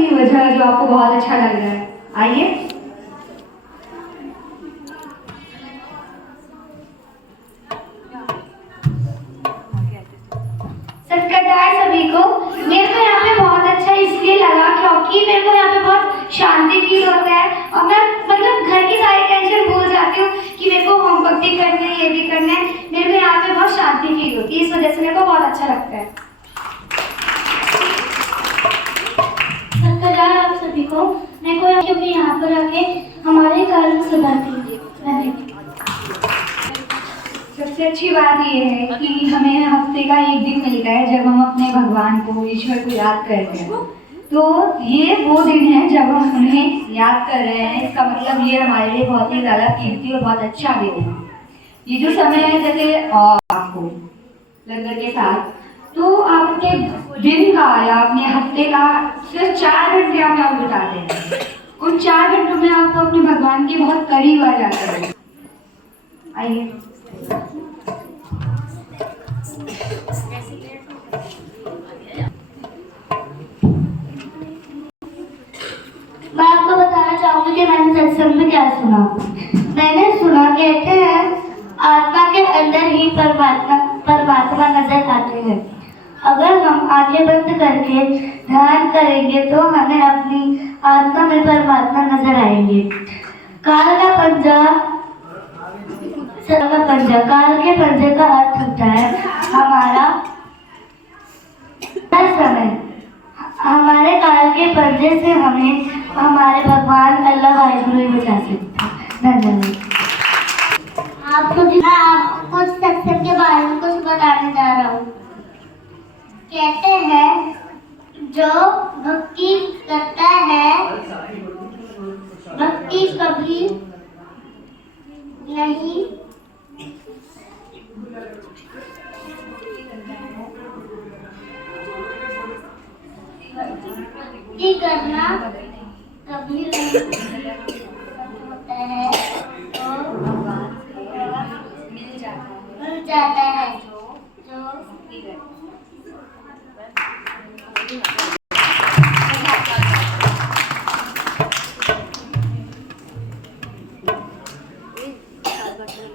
कोई वजह जो आपको बहुत अच्छा लग रहा है? आइए। सत्कार सभी को। मेरे को यहाँ पे बहुत अच्छा इसलिए लगा क्योंकि मेरे को यहाँ पे बहुत शांति फील होता है और मैं मतलब घर की सारी टेंशन भूल जाती हूँ कि मेरे को होमवर्क भी करना है, ये भी करना है। मेरे को यहाँ पे बहुत शांति फील होती है, इस वजह से मेरे को बहुत अच्छा लगता है। सत्कार आप सभी को। मेरे को क्योंकि यहाँ पर आके हमारे कर्म सुधरती है। सबसे अच्छी बात ये है कि हमें हफ्ते का एक दिन मिलता है जब हम अपने भगवान को, ईश्वर को याद करते हैं। तो ये वो दिन है जब हम उन्हें याद कर रहे हैं। इसका मतलब ये हमारे लिए बहुत ही ज़्यादा कीमती और बहुत अच्छा दिन है। ये जो समय है जैसे आपको लंगर के साथ, तो आप अपने दिन का या अपने हफ्ते का सिर्फ 4 घंटे आप बिताते हैं। उन 4 घंटों में आप तो अपने भगवान के बहुत करीब आ जाते हैं। आइए। मैं आपको बताना चाहूंगी कि मैंने सत्संग में क्या सुना। मैंने सुना, कहते हैं आत्मा के अंदर ही परमात्मा नजर आते हैं। अगर हम आंखें बंद करके ध्यान करेंगे तो हमें अपनी आत्मा में परमात्मा नजर आएंगे। काल का पंजा काल के पंजे का अर्थ होता है हमारा समय। हमारे काल के पंजे से हमें हमारे भगवान अल्लाह वाहिगुरु बचा सकते हैं। धन्यवाद। आपको कुछ सत्संग के बारे में कुछ बताने जा रहा हूँ। कहते हैं जो भक्ति करता है भक्ति कभी नहीं करना कभी होता है तो मिल जाता है जो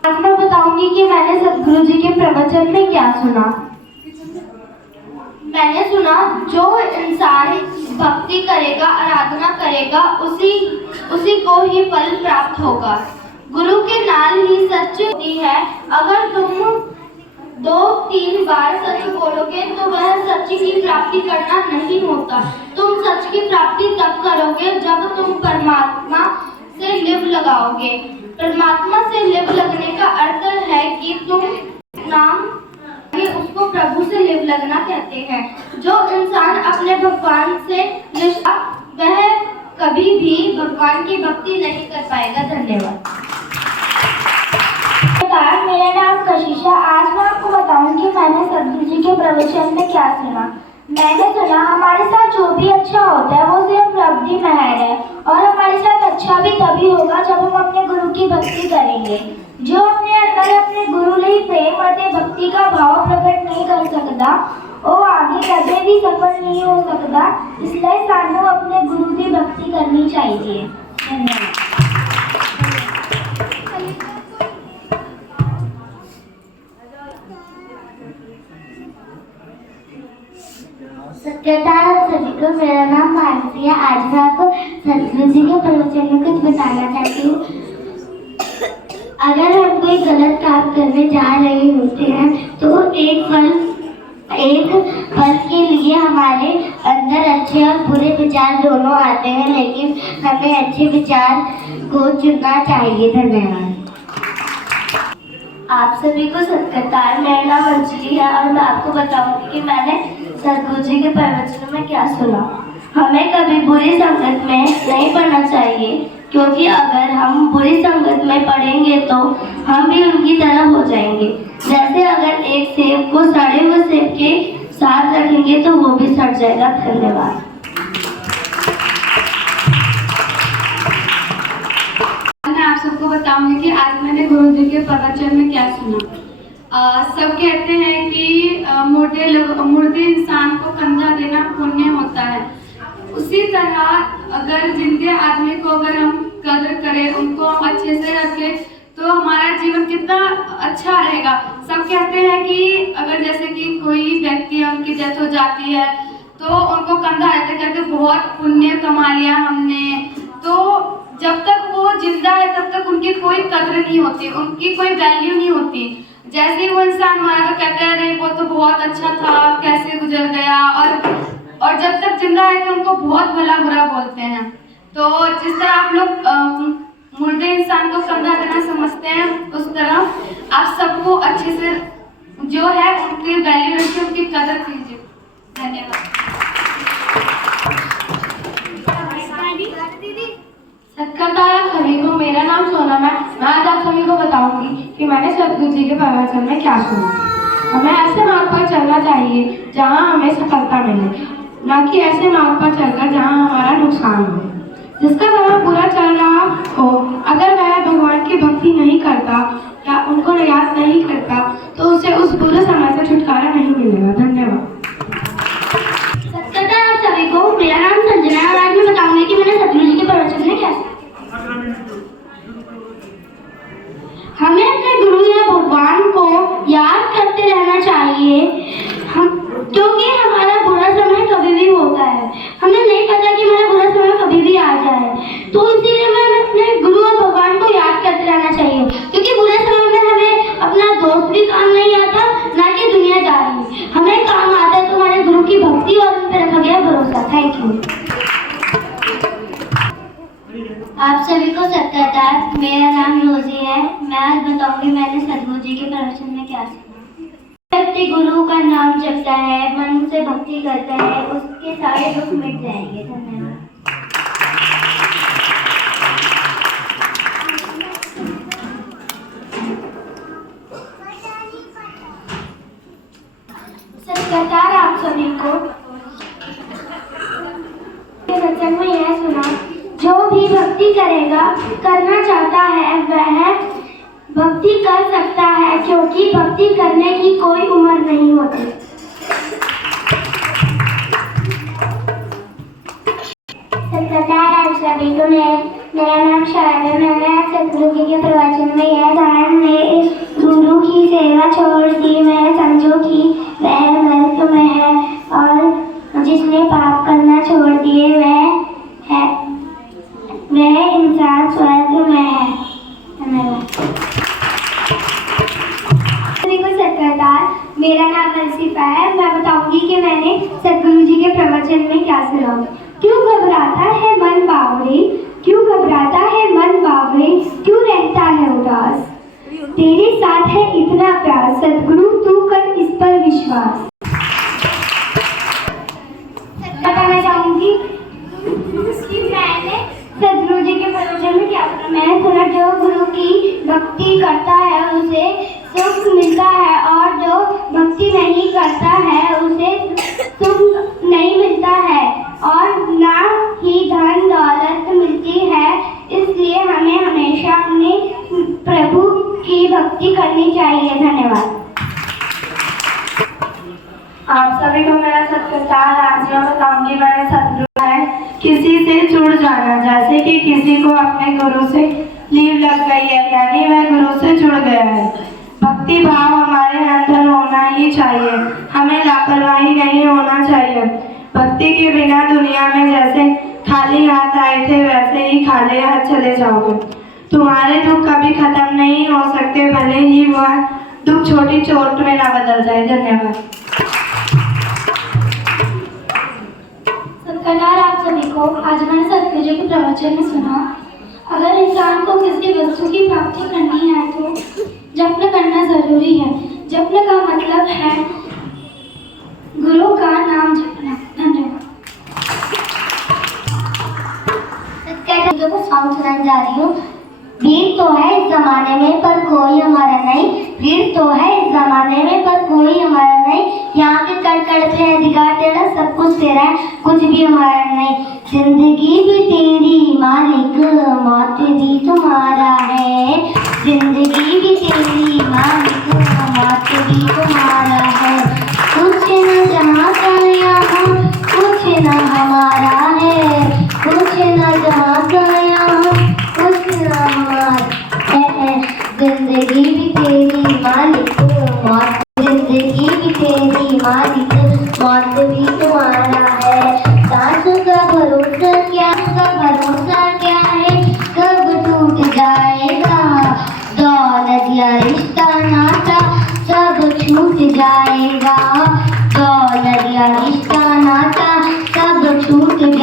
आज मैं बताऊंगी कि मैंने सदगुरु जी के प्रवचन में क्या सुना। मैंने सुना जो इंसान भक्ति करेगा, आराधना करेगा, उसी को ही फल प्राप्त होगा। गुरु के नाल ही सच होती है। अगर तुम 2-3 बार सच बोलोगे तो वह सच की प्राप्ति करना नहीं होता। तुम सच की प्राप्ति तब करोगे जब तुम परमात्मा से लिव लगाओगे। परमात्मा से लिव लगने का अर्थ है कि तुम नाम, उसको प्रभु से लिव लगना कहते हैं। जो इंसान अपने भगवान से रिश्ता, वह कभी भी भगवान की भक्ति नहीं कर पाएगा। धन्यवाद। मेरा नाम कशिशा। आज मैं आपको बताऊंगी मैंने सदगुरु जी के प्रवचन में क्या सुना। मैंने सुना हमारे साथ जो भी अच्छा होता है वो सिर्फ रब दी मेहर है और हमारे साथ अच्छा भी तभी होगा जब हम अपने गुरु की भक्ति करेंगे। जो अपने अंदर अपने गुरु लिए प्रेम और भक्ति का भाव प्रकट नहीं कर सकता वो आगे कभी भी सफल नहीं हो सकता। इसलिए सानू अपने गुरु की भक्ति करनी चाहिए। धन्यवाद। सत्कार सभी को। मेरा नाम मानसी है। आज मैं आपको सदगुरु जी के प्रवचन में कुछ बताना चाहती हूँ। अगर हम कोई गलत काम करने जा रहे होते हैं तो एक पल के लिए हमारे अंदर अच्छे और बुरे विचार दोनों आते हैं, लेकिन हमें अच्छे विचार को चुनना चाहिए। धन्यवाद। आप सभी को सत्कार। मेरा नाम अंजलि है और मैं आपको बताऊंगी कि मैंने सदगुरु जी के प्रवचन में क्या सुना। हमें कभी बुरी संगत में नहीं पड़ना चाहिए, क्योंकि अगर हम बुरी संगत में पड़ेंगे तो हम भी उनकी तरह हो जाएंगे। जैसे अगर एक सेब को सड़े हुए सेब के साथ रखेंगे तो वो भी सड़ जाएगा। धन्यवाद। मैं आप सबको बताऊंगी कि आज मैंने गुरु जी के प्रवचन में क्या सुना। सब कहते हैं कि मुर्दे इंसान को कंधा देना पुण्य होता है। उसी तरह अगर जिंदे आदमी को अगर हम कदर करें, उनको हम अच्छे से रखें, तो हमारा जीवन कितना अच्छा रहेगा। सब कहते हैं कि अगर जैसे कि कोई व्यक्ति है, उनकी डेथ हो जाती है तो उनको कंधा रहता कहते बहुत पुण्य कमा लिया हमने। तो जब तक वो जिंदा है तब तक उनकी कोई कदर नहीं होती, उनकी कोई वैल्यू नहीं होती। जैसे ही वो इंसान मारा तो कहते हैं अरे वो तो बहुत अच्छा था, कैसे गुजर गया। और जब तक जिंदा है तो उनको बहुत भला बुरा बोलते हैं। तो जिस तरह आप लोग मुर्दे इंसान को कंधा देना समझते हैं, उस तरह आप सबको अच्छे से जो है उनकी वैल्यू रखिए, उनकी कदर कीजिए। धन्यवाद। सत्कारदार आप सभी को, मेरा नाम सोनम है। मैं आज आप सभी को बताऊंगी कि मैंने सतगुरु जी के प्रवचन में क्या सुना। हमें ऐसे मार्ग पर चलना चाहिए जहां हमें सफलता मिले, न कि ऐसे मार्ग पर चलकर जहां हमारा नुकसान हो। जिसका समय बुरा चल रहा हो, अगर वह भगवान की भक्ति नहीं करता या उनको याद नहीं करता तो उसे उस बुरे समय से छुटकारा नहीं मिलेगा। धन्यवाद। सत्कारदार आप सभी को, मेरा नाम संजना है और आज मैं बताऊंगी कि मैंने सतगुरु जी के प्रवचन में क्या सीखा। हमें अपने गुरु या भगवान को याद करते रहना चाहिए, क्योंकि हमारा बुरा समय कभी भी होता है। हमें नहीं पता कि हमारा बुरा समय कभी भी आ जाए, तो इसीलिए हमें अपने गुरु और भगवान को याद करते रहना चाहिए, क्योंकि बुरे समय में हमें अपना दोस्त भी काम नहीं आता, ना कि दुनियादारी। हमें काम आता है तो हमारे गुरु की भक्ति और उन पर रखा गया भरोसा। Thank you. आप सभी को सत्कारदार, मेरा नाम रोजी है। मैं आज बताऊंगी मैंने सतगुरु जी के प्रवचन में क्या सीखा। व्यक्ति गुरु का नाम जपता है, मन से भक्ति करता है, उसके सारे दुख मिट जाएंगे। धन्यवाद। सत्कारदार आप सभी को, प्रवचन में यह सुना, जो भी भक्ति करेगा, करना चाहता है, वह भक्ति कर सकता है, क्योंकि भक्ति करने की कोई उम्र नहीं होती। सत्कारदार आप सभी को, मेरा नाम शायद है। मैंने आज सतगुरु जी के प्रवचन में यह कहा, ने गुरु की सेवा छोड़ दी, मैं समझो कि वह नरक में है, और जिसने पाप करना छोड़ दिए वह इंसान स्वर्ग में है। धन्यवाद। सत्कारदार, मेरा नाम अंशिका है। मैं बताऊंगी कि मैंने सतगुरु जी के प्रवचन में क्या सुना। क्यों घबराता है मन बावरे, क्यों घबराता है मन बावरे, क्यों रहता है उदास, तेरे साथ है इतना प्यार, सतगुरु तू कर इस पर विश्वास। बताना चाहूंगी कि मैंने सतगुरु जी के प्रवचन में क्या सुना। मैंने सुना जो गुरु की भक्ति करता है उसे सुख मिलता है, और जो भक्ति नहीं करता है उसे सुख नहीं मिलता है, और ना ही धन दौलत मिलती है। इसलिए हमें हमेशा अपने प्रभु की भक्ति करनी चाहिए। धन्यवाद। आप सभी को मेरा सत्कार। आज मैं बताऊंगी मैंने सतगुरु है किसी से जुड़ जाना, जैसे कि किसी को अपने गुरु से लीव लग गई है, यानी वह गुरु से जुड़ गया है। भक्ति भाव हमारे अंदर होना ही चाहिए, हमें लापरवाही नहीं होना चाहिए। भक्ति के बिना दुनिया में जैसे खाली हाथ आए थे वैसे ही खाली हाथ चले जाओगे। तुम्हारे दुख कभी खत्म नहीं हो सकते, भले ही वह दुख छोटी चोट में ना बदल जाए। धन्यवाद। सत्कारदार आप सभी को, आज मैंने सतगुरु जी के प्रवचन में सुना, अगर इंसान को किसी वस्तु की प्राप्ति करनी है तो जप्न करना जरूरी है। जप्न का मतलब है गुरु का नाम जपना। धन्यवाद। सत्कारदार को सॉन्ग सुनाने जा रही हूँ। भीड़ तो है इस जमाने में पर कोई हमारा नहीं, भीड़ तो है इस जमाने में पर कोई हमारा नहीं, यहाँ के कड़कड़ते हैं दिखा तेरा, सब कुछ तेरा है, कुछ भी हमारा नहीं। जिंदगी भी तेरी मालिक, मौत भी तुम्हारा है, जिंदगी भी तेरी मालिक, मौत भी तुम्हारा है, कुछ न जहाँ का यहाँ, कुछ न हमारा है,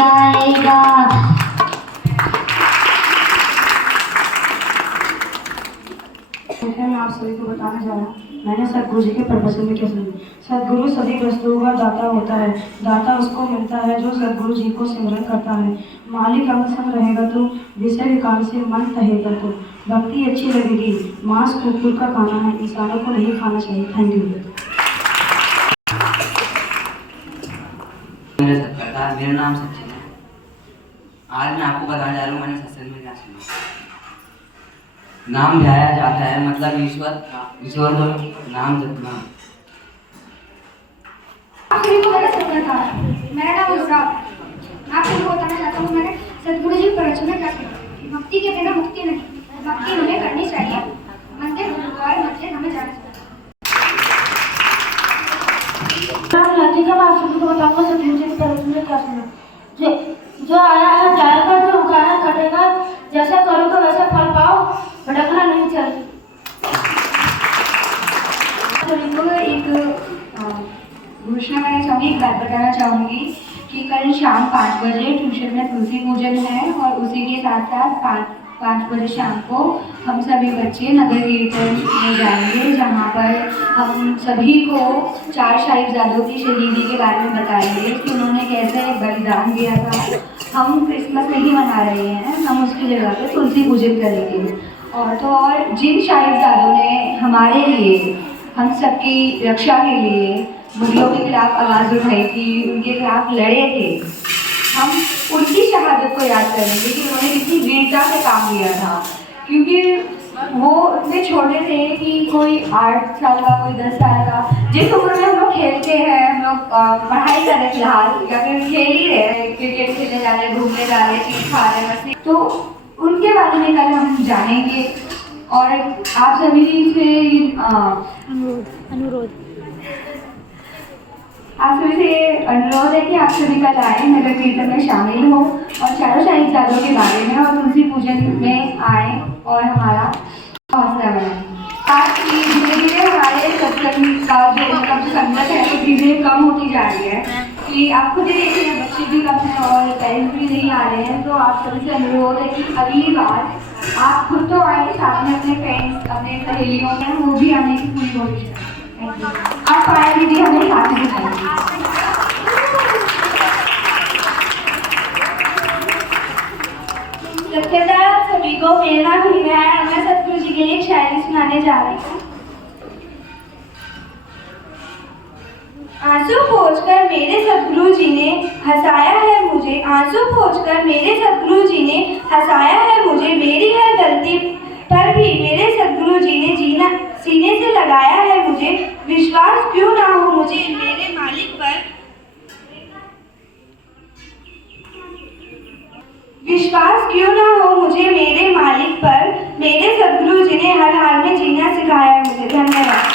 जाएगा। मैं आप सभी को बताने जा रहा हूँ मैंने सदगुरु जी के प्रवचन में क्या सुनी। सदगुरु सभी वस्तुओं का दाता होता है। दाता उसको मिलता है जो सदगुरु जी को सिमरन करता है। मालिक अंग संग रहेगा तो विषय विकार से मन तहेगा तो भक्ति अच्छी लगेगी। मांस कुकुर का खाना है, इंसानों को नहीं खाना चाहिए। Thank you. मेरा नाम सचिन है। आज मैं आपको बताने जा रहा हूँ मैंने सत्संग में क्या सुना। नाम ध्याया जाता है मतलब ईश्वर को नाम जपना। आप सभी को मेरा स्वागत है। मेरा नाम इशराक। आप सभी को बताना चाहता हूँ मैंने सदगुरु जी प्रवचन में क्या सुना। भक्ति के बिना मुक्ति नहीं, भक्ति हमें करनी चाहिए। मंदिर गुरुद्वारा मस्जिद हमें जाना चाहिए। राधिका, मैं आप सभी को बताऊंगा सदगुरु जी के प्रवचन में क्या सुना। जो आया है जाएगा, जो उगाया कटेगा, जैसा करोगे वैसा फल पाओ, भटकना नहीं चाहिए। सभी को एक घोषणा करना चाहूँगी, एक बात बताना चाहूँगी कि कल शाम 5 बजे ट्यूशन में तुलसी पूजन है और उसी के साथ साथ 5 बजे शाम को हम सभी बच्चे नगर कीर्तन में जाएंगे, जहाँ पर हम सभी को 4 साहिबजादों की शहीदी के बारे में बताएंगे कि उन्होंने कैसे बलिदान दिया था। हम क्रिसमस नहीं मना रहे हैं, हम उसकी जगह पे तुलसी पूजन करेंगे। और जिन साहिबजादों ने हमारे लिए, हम सबकी रक्षा के लिए मुगलों के खिलाफ आवाज़ उठाई थी, उनके खिलाफ लड़े थे, हम उनकी शहादत को याद करेंगे कि उन्होंने कितनी वीरता से काम किया था। क्योंकि वो इतने छोटे थे कि कोई 8 साल का, कोई 10 साल का। जिस उम्र में हम लोग खेलते हैं, हम लोग पढ़ाई कर रहे फिलहाल या फिर खेल ही रहे हैं, क्रिकेट खेलने जा रहे हैं, घूमने जा रहे हैं, चीज खा रहे हैं, मस्ती, तो उनके बारे में कल हम जानेंगे। और आप सभी से अनुरोध है कि आप सभी कल आए, नगर कीर्तन में शामिल हो और चारों साहिबजादों के बारे में और तुलसी पूजन में आए और हमारा हौसला बनाए। आज की धीरे धीरे हमारे सत्संग का जो मतलब संगत है वो धीरे धीरे कम होती जा रही है कि आप खुद ही देखिए हैं, बच्चे भी कम हैं और पेरेंट्स भी नहीं आ रहे हैं। तो आप सभी से अनुरोध है कि अगली बार आप खुद तो आए, साथ में अपने फ्रेंड्स, अपने सहेलियों में वो भी आने की पूरी कोशिश करें। आप पाया दीदी हमें साथ में दिखाएंगे। आप सभी को मेरा नाम हिना है। मैं सतगुरु जी के लिए एक शायरी सुनाने जा रही हूँ। आंसू पोंछकर मेरे सतगुरु जी ने हंसाया है मुझे, आंसू पोंछकर मेरे सतगुरु जी ने हंसाया है मुझे। मेरी हर गलती पर भी मेरे सतगुरु जी ने जीना सीने से लगाया है मुझे। विश्वास क्यों ना हो मुझे मेरे मालिक पर, विश्वास क्यों ना हो मुझे मेरे मालिक पर। मेरे सतगुरु जी ने हर हाल में जीना सिखाया है मुझे। धन्यवाद।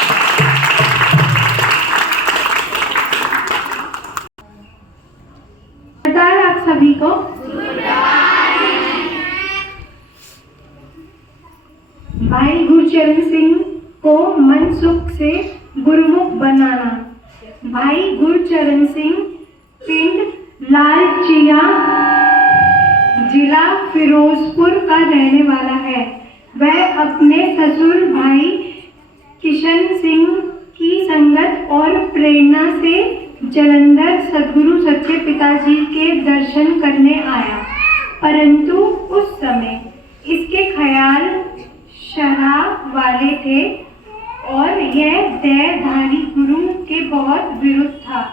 आप सभी को भाई गुरचरण सिंह को मन सुख से गुरुमुख बनाना। भाई गुरचरण सिंह पिंड लालचिया जिला फिरोजपुर का रहने वाला है। वह अपने ससुर भाई किशन सिंह की संगत और प्रेरणा से जलंधर सद्गुरु सच्चे पिताजी के दर्शन करने आया, परंतु उस समय इसके ख्याल शराब वाले थे और यह देहधारी गुरु के बहुत विरुद्ध था।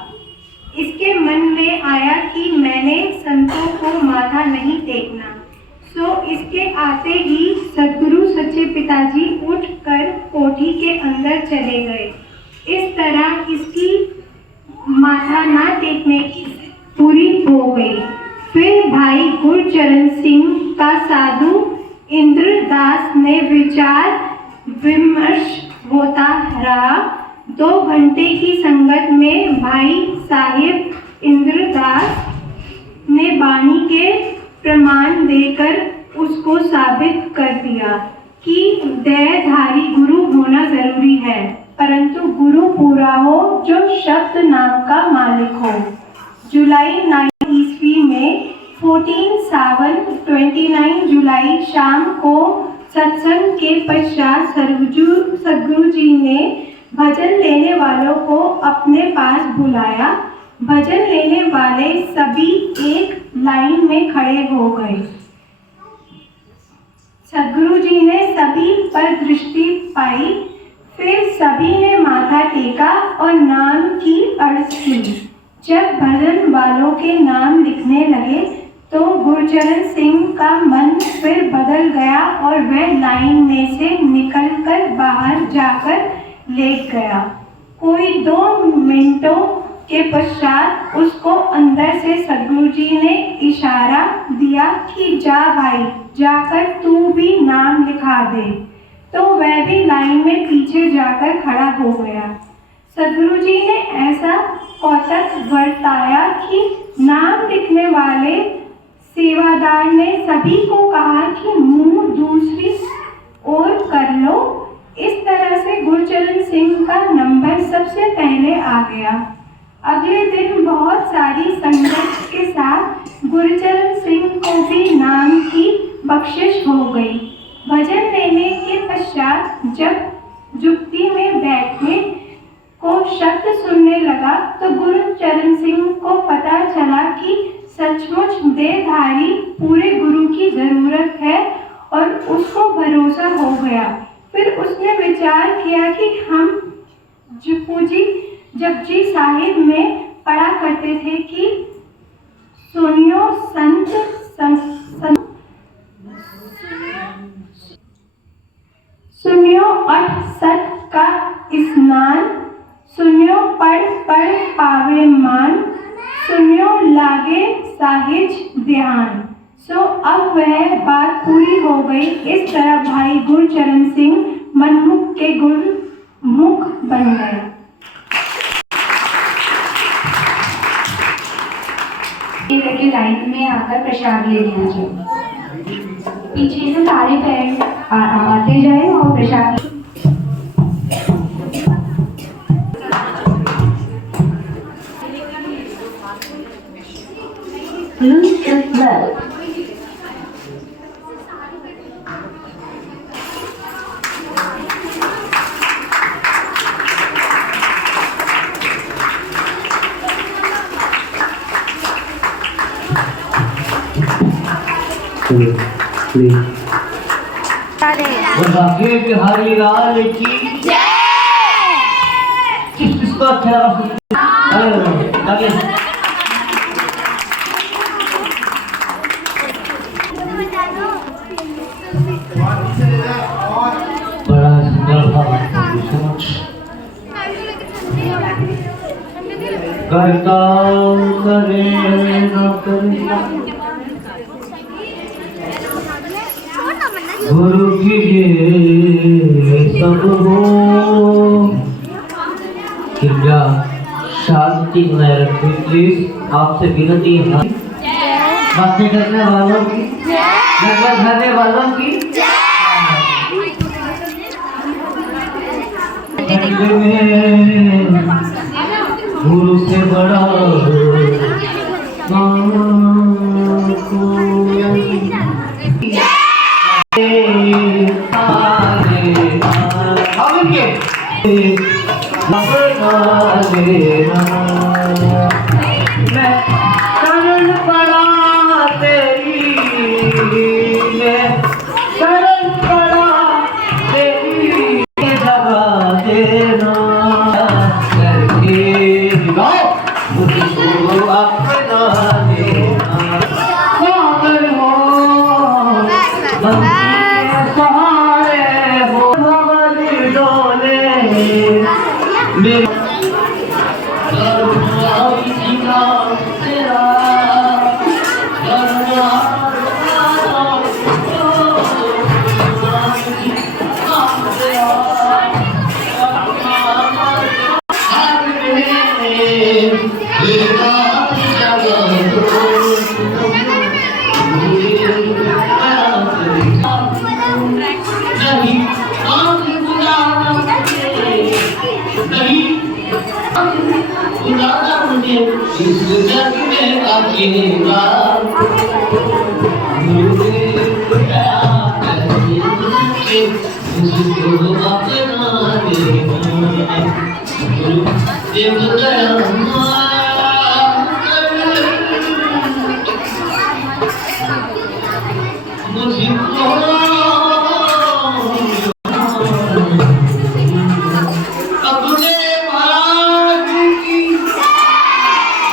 इसके मन में आया कि मैंने संतों को माथा नहीं टेकना, सो इसके आते ही सद्गुरु सच्चे पिताजी उठकर कोठी के अंदर चले गए। इस तरह इसकी माथा ना टेकने की पूरी हो गई। फिर भाई गुरचरण सिंह का साधु इंद्रदास ने विचार विमर्श होता रहा। 2 घंटे की संगत में भाई साहिब इंद्रदास ने वाणी के प्रमाण देकर उसको साबित कर दिया कि देहधारी गुरु होना जरूरी है, परंतु गुरु पूरा हो जो शब्द नाम का मालिक हो। जुलाई 9 ईस्वी में 14 सावन 29 जुलाई शाम को सत्संग के पश्चात सद्गुरु जी ने भजन लेने वालों को अपने पास बुलाया। भजन लेने वाले सभी एक लाइन में खड़े हो गए। सद्गुरु जी ने सभी पर दृष्टि पाई, फिर सभी ने माथा टेका और नाम की अर्ज की। जब भजन वालों के नाम लिखने लगे तो गुरचरण सिंह का मन फिर बदल गया और वह लाइन में से निकलकर बाहर जाकर लेट गया। कोई 2 मिनटों के पश्चात उसको अंदर से सद्गुरु जी ने इशारा दिया कि जा भाई, जाकर तू भी नाम लिखा दे। तो वह भी लाइन में पीछे जाकर खड़ा हो गया। सद्गुरु जी ने ऐसा कौतक बरताया कि नाम लिखने वाले सेवादार ने सभी को कहा कि मुंह दूसरी ओर कर लो। इस तरह से गुरचरण सिंह का नंबर सबसे पहले आ गया। अगले दिन बहुत सारी संगत के साथ गुरचरण सिंह को भी नाम की बख्शिश हो गई। भजन लेने के पश्चात जब जुक्ति में बैठने को शब्द सुनने लगा तो गुरचरण सिंह को पता चला कि सचमुच देहधारी पूरे गुरु की जरूरत है और उसको भरोसा हो गया। फिर उसने विचार किया कि हम जपजी साहिब में पढ़ा करते थे कि सुनियो सुनियो अठ सत का स्नान, सुनियो पढ़ पावे मान, सुनियो लागे साहिज ध्यान। सो अब वह बात पूरी हो गई। इस तरह भाई गुरचरण सिंह मनमुख के गुरमुख बन गए। लेके लाइन में आकर प्रसाद लेने आ जाए। पीछे से सारे पेरेंट्स आते जाए और प्रसाद बाकी बिहारी लाल की जय। किसको अच्छा लगे? बड़ा सुंदर भाव करता करे न करे गुरु की सब हो। कृपया शांति बनाए रखें प्लीज। आपसे विनती है, बातें करने वालों की, लगभग खाने वालों की गुरु से बड़ा मैं शरण पड़ा तेरी, मैं शरण पड़ा तेरी दगा देना करके मुझको अपना देना। पागल हो सहारे हो डोले मेरे इस जग में अकेला मुझको अपना देखना देख गया मुझको अपने भाग की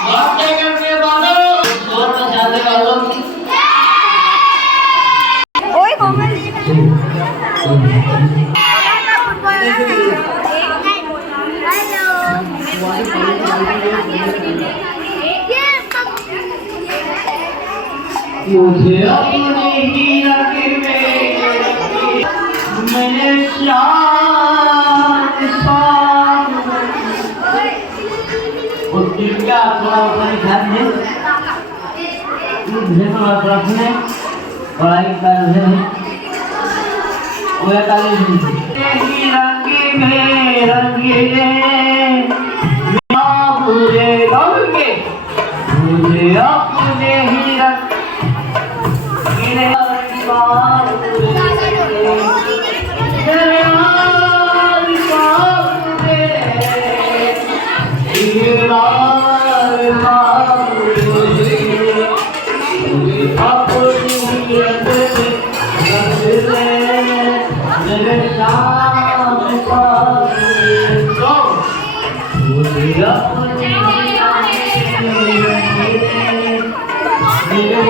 बातें करने वालों शोर मचाने वालों की मुझे अपने ही रंग में मैंने शान वो क्या थोड़ा अपने ध्यान दे मुझे थोड़ा रखने पढ़ाई कर रहे हैं वो या रंग में रंगीले मुझे रंगे मुझे अपने ही रंग मेरे